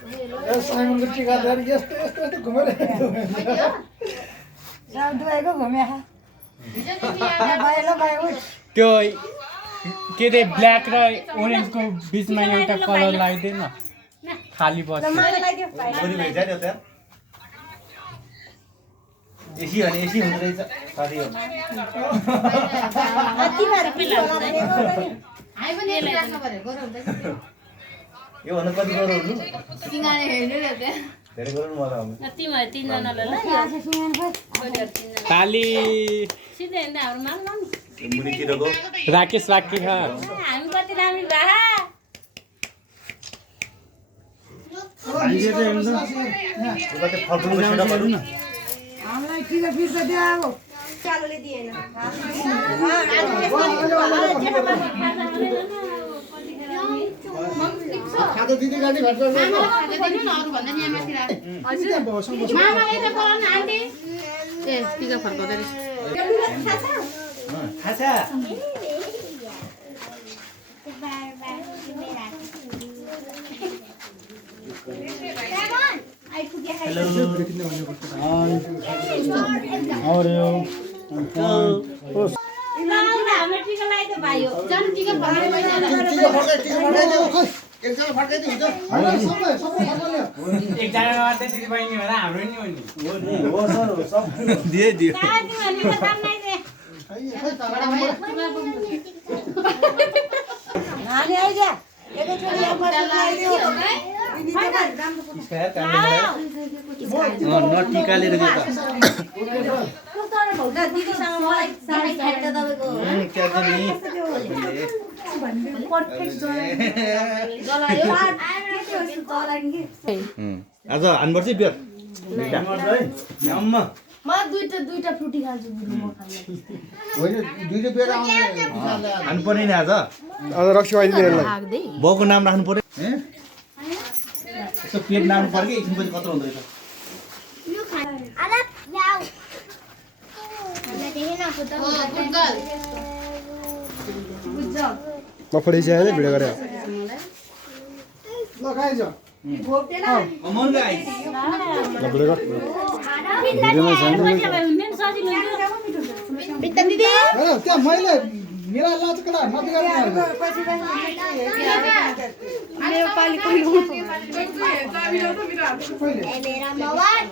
साइमनको टिका लिएर यस्तो यस्तो यस्तो घुमेर दुवाईको घुमे त्यो के रे ब्ल्याक र ओरेन्जको बिचमा एउटा कलर लगाइदिएन खाली बस्छ एसी भने एसी हुँदो रहेछ साथी हो यो भन्नु कति करोड हुनु सिंगाले हेर्नु र त्यहाँ धेरै करोड मजा आउँछ तिमीहरु तीनजनालाई ल ताली सिधै हिँड्दा हाम्रो माग न मुनितिरको राकेश राकी खा हामी कति राम्री भा कति फलफुलको सेटअपहरु न हामीलाई टिका फिर्ता दिए अब चालोले दिएन खाजा दिदी गाडी भेट्छ मामाले दिनु न अरु भन्दा नि माथि राख हजुर मामाले त बोलाउन आन्टी ए टिका फर्काउँदै रहेछ खाजा एकजना मात्रै दिदीबहिनी होला हाम्रो नि हो नि हो सर सब दियो नानी आइजा एकैचोटी यहाँ बस्नु न टिका लिएर दियो त दिदीसँग मलाई साडी खाएर तपाईको क्याप्टन नि आज हान्नुपर्छ बियर अम्मा म दुईटा फ्रुटी खान्छु बुढी म खान्न होइन दुईले बेर आउने हान्नु पर्ने नि आज आज रक्सी अहिले हेर्ला बाउको नाम राख्नु पर्यो यसो पेट नाम पर्यो कि एकछिनपछि कत्रो हुँदो रहेछ म फोटो चाहिँ भिडियो गरेँ ल खाइज अमन गाइस ल भिडियो गर भिडियोमा छैन त्यहाँ मैले मेरा लाज केटा नबिगार्नु मेरा मवाद